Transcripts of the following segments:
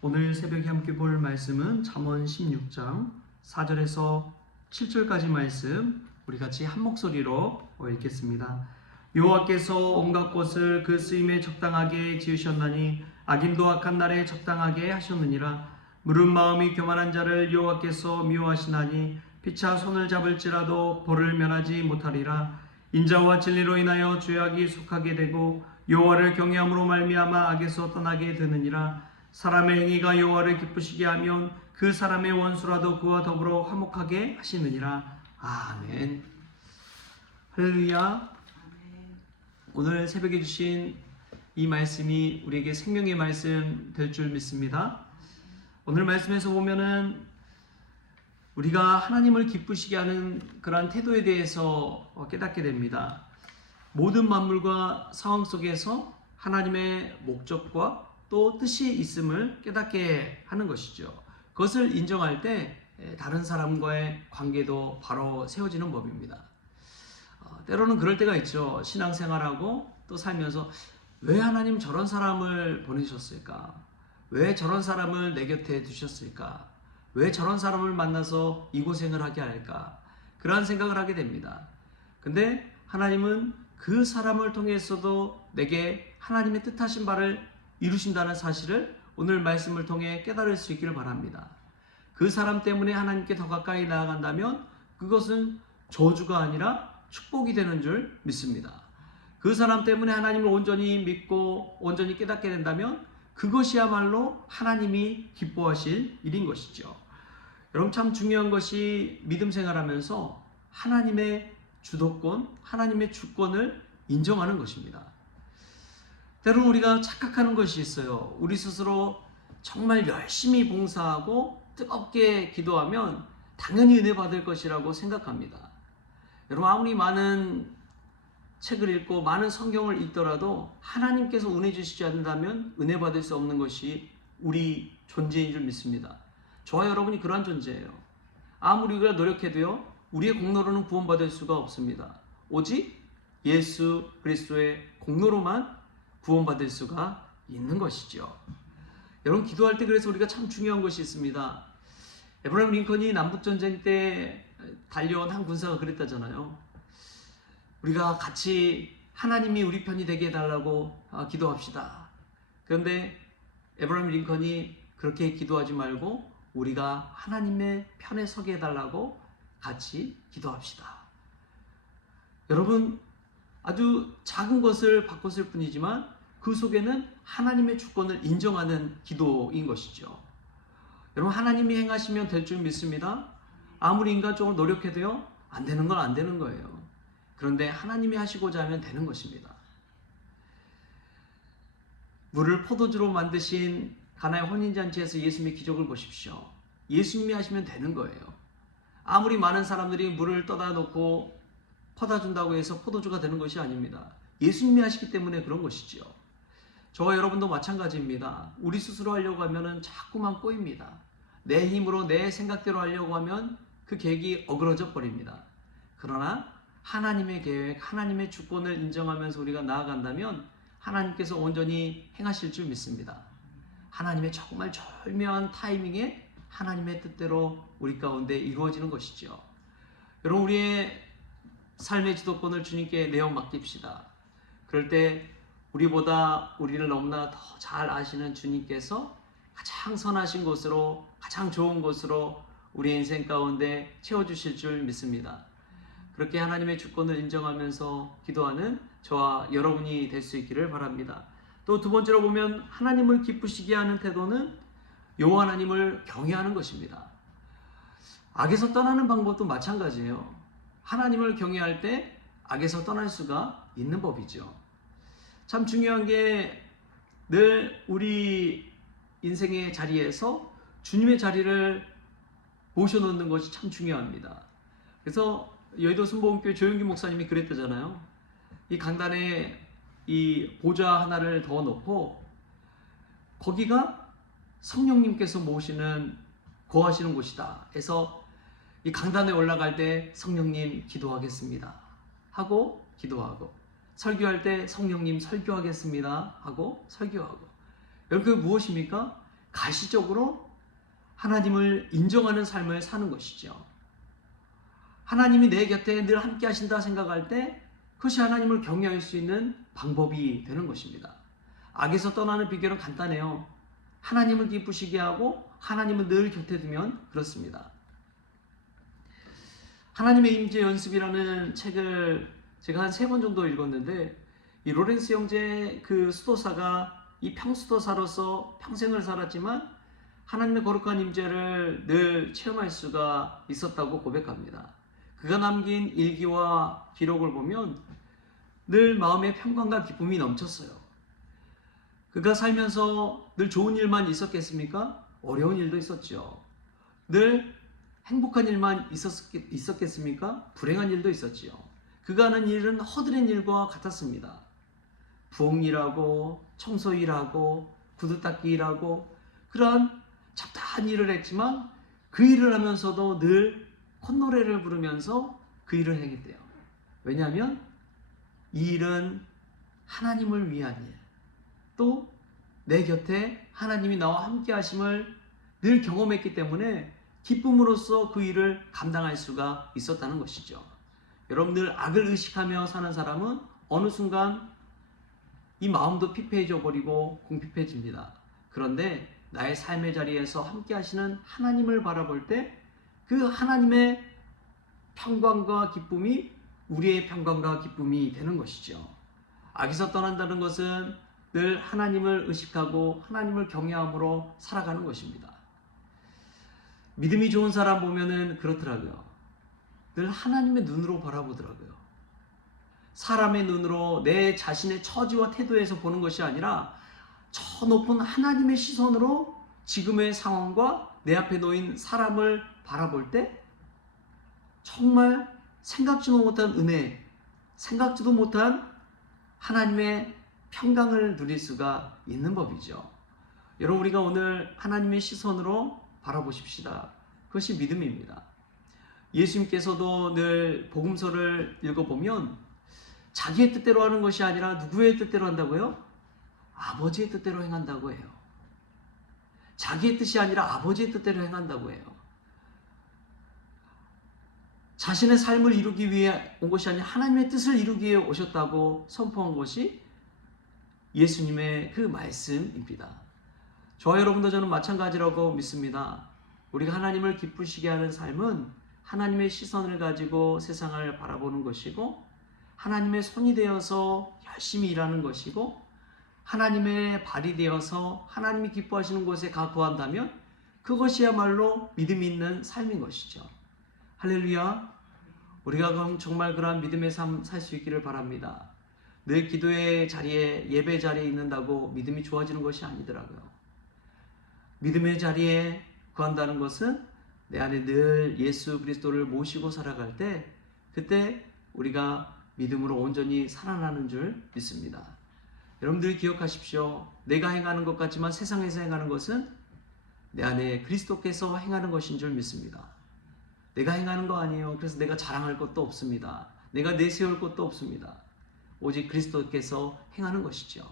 오늘 새벽에 함께 볼 말씀은 잠언 16장 4절에서 7절까지 말씀 우리 같이 한 목소리로 읽겠습니다. 여호와께서 온갖 것을 그 쓰임에 적당하게 지으셨나니 악인도 악한 날에 적당하게 하셨느니라. 무릇 마음이 교만한 자를 여호와께서 미워하시나니 피차 손을 잡을지라도 벌을 면하지 못하리라. 인자와 진리로 인하여 죄악이 속하게 되고 여호와를 경외함으로 말미암아 악에서 떠나게 되느니라. 사람의 행위가 여호와를 기쁘시게 하면 그 사람의 원수라도 그와 더불어 화목하게 하시느니라. 아멘. 할렐루야. 오늘 새벽에 주신 이 말씀이 우리에게 생명의 말씀 될 줄 믿습니다. 오늘 말씀에서 보면은 우리가 하나님을 기쁘시게 하는 그러한 태도에 대해서 깨닫게 됩니다. 모든 만물과 상황 속에서 하나님의 목적과 또 뜻이 있음을 깨닫게 하는 것이죠. 그것을 인정할 때 다른 사람과의 관계도 바로 세워지는 법입니다. 때로는 그럴 때가 있죠. 신앙생활하고 또 살면서 왜 하나님 저런 사람을 보내셨을까? 왜 저런 사람을 내 곁에 두셨을까? 왜 저런 사람을 만나서 이 고생을 하게 할까? 그러한 생각을 하게 됩니다. 근데 하나님은 그 사람을 통해서도 내게 하나님의 뜻하신 바를 이루신다는 사실을 오늘 말씀을 통해 깨달을 수 있기를 바랍니다. 그 사람 때문에 하나님께 더 가까이 나아간다면 그것은 저주가 아니라 축복이 되는 줄 믿습니다. 그 사람 때문에 하나님을 온전히 믿고 온전히 깨닫게 된다면 그것이야말로 하나님이 기뻐하실 일인 것이죠. 여러분, 참 중요한 것이 믿음 생활하면서 하나님의 주도권, 하나님의 주권을 인정하는 것입니다. 때로는 우리가 착각하는 것이 있어요. 우리 스스로 정말 열심히 봉사하고 뜨겁게 기도하면 당연히 은혜 받을 것이라고 생각합니다. 여러분, 아무리 많은 책을 읽고 많은 성경을 읽더라도 하나님께서 은혜 주시지 않는다면 은혜 받을 수 없는 것이 우리 존재인 줄 믿습니다. 저와 여러분이 그러한 존재예요. 아무리 우리가 노력해도요, 우리의 공로로는 구원받을 수가 없습니다. 오직 예수 그리스도의 공로로만 구원받을 수가 있는 것이죠. 여러분, 기도할 때 그래서 우리가 참 중요한 것이 있습니다. 에브라임 링컨이 남북전쟁 때 달려온 한 군사가 그랬다잖아요. 우리가 같이 하나님이 우리 편이 되게 해달라고 기도합시다. 그런데 에브라임 링컨이 그렇게 기도하지 말고 우리가 하나님의 편에 서게 해달라고 같이 기도합시다. 여러분, 아주 작은 것을 바꿨을 뿐이지만 그 속에는 하나님의 주권을 인정하는 기도인 것이죠. 여러분, 하나님이 행하시면 될 줄 믿습니다. 아무리 인간적으로 노력해도요, 안 되는 건 안 되는 거예요. 그런데 하나님이 하시고자 하면 되는 것입니다. 물을 포도주로 만드신 가나의 혼인잔치에서 예수님의 기적을 보십시오. 예수님이 하시면 되는 거예요. 아무리 많은 사람들이 물을 떠다 놓고 퍼다 준다고 해서 포도주가 되는 것이 아닙니다. 예수님이 하시기 때문에 그런 것이죠. 저와 여러분도 마찬가지입니다. 우리 스스로 하려고 하면 자꾸만 꼬입니다. 내 힘으로 내 생각대로 하려고 하면 그 계획이 어그러져 버립니다. 그러나 하나님의 계획, 하나님의 주권을 인정하면서 우리가 나아간다면 하나님께서 온전히 행하실 줄 믿습니다. 하나님의 정말 절묘한 타이밍에 하나님의 뜻대로 우리 가운데 이루어지는 것이죠. 여러분, 우리의 삶의 주도권을 주님께 내어 맡깁시다. 그럴 때 우리보다 우리를 너무나 더 잘 아시는 주님께서 가장 선하신 곳으로, 가장 좋은 곳으로 우리 인생 가운데 채워주실 줄 믿습니다. 그렇게 하나님의 주권을 인정하면서 기도하는 저와 여러분이 될 수 있기를 바랍니다. 또 두 번째로 보면 하나님을 기쁘시게 하는 태도는 여호와 하나님을 경외하는 것입니다. 악에서 떠나는 방법도 마찬가지예요. 하나님을 경외할 때 악에서 떠날 수가 있는 법이죠. 참 중요한 게 늘 우리 인생의 자리에서 주님의 자리를 모셔놓는 것이 참 중요합니다. 그래서 여의도 순복음교회 조영기 목사님이 그랬다잖아요. 이 강단에 이 보좌 하나를 더 놓고 거기가 성령님께서 모시는 거하시는 곳이다 해서 이 강단에 올라갈 때 성령님 기도하겠습니다 하고 기도하고, 설교할 때 성령님 설교하겠습니다 하고 설교하고. 여러분, 그게 무엇입니까? 가시적으로 하나님을 인정하는 삶을 사는 것이죠. 하나님이 내 곁에 늘 함께 하신다 생각할 때 그것이 하나님을 경외할 수 있는 방법이 되는 것입니다. 악에서 떠나는 비결은 간단해요. 하나님을 기쁘시게 하고 하나님을 늘 곁에 두면 그렇습니다. 하나님의 임재 연습이라는 책을 제가 한 3번 정도 읽었는데, 이 로렌스 형제 그 수도사가 이 평수도사로서 평생을 살았지만 하나님의 거룩한 임재를 늘 체험할 수가 있었다고 고백합니다. 그가 남긴 일기와 기록을 보면 늘 마음의 평강과 기쁨이 넘쳤어요. 그가 살면서 늘 좋은 일만 있었겠습니까? 어려운 일도 있었죠. 늘 행복한 일만 있었겠습니까? 불행한 일도 있었지요. 그가 하는 일은 허드렛 일과 같았습니다. 부엌일하고 청소일하고 구두 닦기 일하고 그런 잡다한 일을 했지만 그 일을 하면서도 늘 콧노래를 부르면서 그 일을 행했대요. 왜냐하면 이 일은 하나님을 위한 일, 또 내 곁에 하나님이 나와 함께 하심을 늘 경험했기 때문에 기쁨으로써 그 일을 감당할 수가 있었다는 것이죠. 여러분, 늘 악을 의식하며 사는 사람은 어느 순간 이 마음도 피폐해져 버리고 궁핍해집니다. 그런데 나의 삶의 자리에서 함께 하시는 하나님을 바라볼 때 그 하나님의 평강과 기쁨이 우리의 평강과 기쁨이 되는 것이죠. 악에서 떠난다는 것은 늘 하나님을 의식하고 하나님을 경외함으로 살아가는 것입니다. 믿음이 좋은 사람 보면은 그렇더라고요. 늘 하나님의 눈으로 바라보더라고요. 사람의 눈으로 내 자신의 처지와 태도에서 보는 것이 아니라 저 높은 하나님의 시선으로 지금의 상황과 내 앞에 놓인 사람을 바라볼 때 정말 생각지도 못한 은혜, 생각지도 못한 하나님의 평강을 누릴 수가 있는 법이죠. 여러분, 우리가 오늘 하나님의 시선으로 바라보십시다. 그것이 믿음입니다. 예수님께서도 늘 복음서를 읽어보면 자기의 뜻대로 하는 것이 아니라 누구의 뜻대로 한다고요? 아버지의 뜻대로 행한다고 해요. 자기의 뜻이 아니라 아버지의 뜻대로 행한다고 해요. 자신의 삶을 이루기 위해 온 것이 아니라 하나님의 뜻을 이루기 위해 오셨다고 선포한 것이 예수님의 그 말씀입니다. 저와 여러분도 저는 마찬가지라고 믿습니다. 우리가 하나님을 기쁘시게 하는 삶은 하나님의 시선을 가지고 세상을 바라보는 것이고, 하나님의 손이 되어서 열심히 일하는 것이고, 하나님의 발이 되어서 하나님이 기뻐하시는 곳에 가 구한다면 그것이야말로 믿음이 있는 삶인 것이죠. 할렐루야. 우리가 그럼 정말 그러한 믿음의 삶 살 수 있기를 바랍니다. 늘 기도의 자리에, 예배 자리에 있는다고 믿음이 좋아지는 것이 아니더라고요. 믿음의 자리에 구한다는 것은 내 안에 늘 예수 그리스도를 모시고 살아갈 때, 그때 우리가 믿음으로 온전히 살아나는 줄 믿습니다. 여러분들 기억하십시오. 내가 행하는 것 같지만 세상에서 행하는 것은 내 안에 그리스도께서 행하는 것인 줄 믿습니다. 내가 행하는 거 아니에요. 그래서 내가 자랑할 것도 없습니다. 내가 내세울 것도 없습니다. 오직 그리스도께서 행하는 것이죠.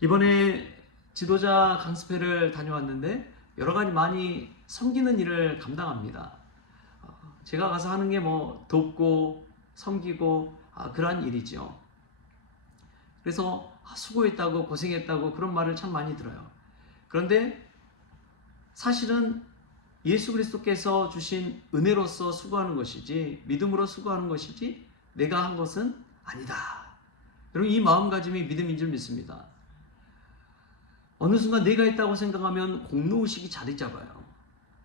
이번에 지도자 강습회를 다녀왔는데 여러 가지 많이 섬기는 일을 감당합니다. 제가 가서 하는 게 뭐 돕고 섬기고 그러한 일이죠. 그래서 수고했다고 고생했다고 그런 말을 참 많이 들어요. 그런데 사실은 예수 그리스도께서 주신 은혜로서 수고하는 것이지, 믿음으로 수고하는 것이지 내가 한 것은 아니다. 여러분, 이 마음가짐이 믿음인 줄 믿습니다. 어느 순간 내가 있다고 생각하면 공로의식이 자리 잡아요.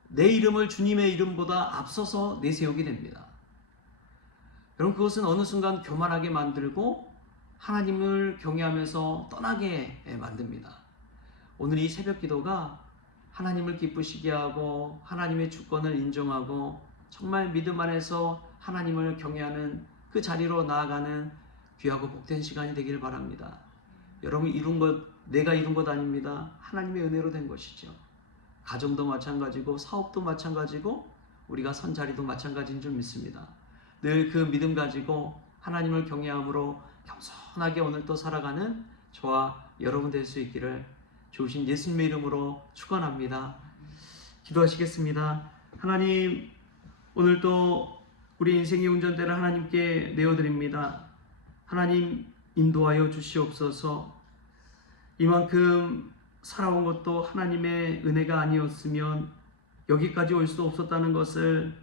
내 이름을 주님의 이름보다 앞서서 내세우게 됩니다. 여러분, 그것은 어느 순간 교만하게 만들고 하나님을 경외하면서 떠나게 만듭니다. 오늘 이 새벽 기도가 하나님을 기쁘시게 하고 하나님의 주권을 인정하고 정말 믿음 안에서 하나님을 경외하는 그 자리로 나아가는 귀하고 복된 시간이 되기를 바랍니다. 여러분, 이룬 것, 내가 이룬 것 아닙니다. 하나님의 은혜로 된 것이죠. 가정도 마찬가지고 사업도 마찬가지고 우리가 선 자리도 마찬가지인 줄 믿습니다. 늘 그 믿음 가지고 하나님을 경외함으로 겸손하게 오늘 또 살아가는 저와 여러분 될 수 있기를 좋으신 예수님의 이름으로 축원합니다. 기도하시겠습니다. 하나님, 오늘도 우리 인생의 운전대를 하나님께 내어드립니다. 하나님, 인도하여 주시옵소서. 이만큼 살아온 것도 하나님의 은혜가 아니었으면 여기까지 올 수 없었다는 것을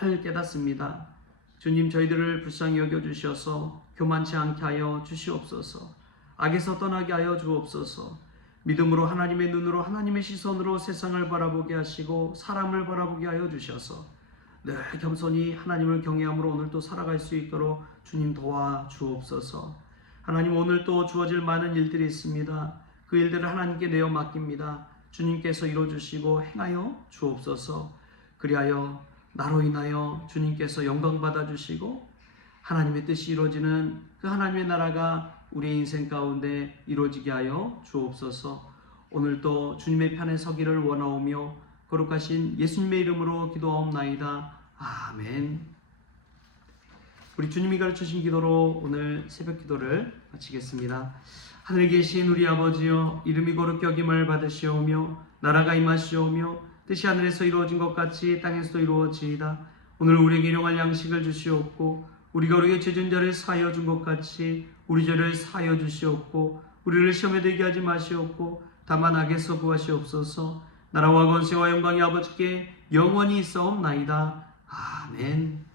늘 깨닫습니다. 주님, 저희들을 불쌍히 여겨주셔서 교만치 않게 하여 주시옵소서. 악에서 떠나게 하여 주옵소서. 믿음으로 하나님의 눈으로, 하나님의 시선으로 세상을 바라보게 하시고 사람을 바라보게 하여 주셔서 늘 겸손히 하나님을 경외함으로 오늘도 살아갈 수 있도록 주님 도와주옵소서. 하나님, 오늘도 주어질 많은 일들이 있습니다. 그 일들을 하나님께 내어 맡깁니다. 주님께서 이루어주시고 행하여 주옵소서. 그리하여 나로 인하여 주님께서 영광 받아주시고 하나님의 뜻이 이루어지는 그 하나님의 나라가 우리의 인생 가운데 이루어지게 하여 주옵소서. 오늘도 주님의 편에 서기를 원하오며 거룩하신 예수님의 이름으로 기도하옵나이다. 아멘. 우리 주님이 가르치신 기도로 오늘 새벽 기도를 마치겠습니다. 하늘에 계신 우리 아버지여, 이름이 거룩히 여김을 받으시오며 나라가 임하시오며 뜻이 하늘에서 이루어진 것 같이 땅에서도 이루어지이다. 오늘 우리에게 일용할 양식을 주시옵고 우리가 우리에게 죄진 자를 사하여 준 것 같이 우리 죄를 사하여 주시옵고 우리를 시험에 들게 하지 마시옵고 다만 악에서 구하시옵소서. 나라와 권세와 영광이 아버지께 영원히 있사옵나이다. 아멘.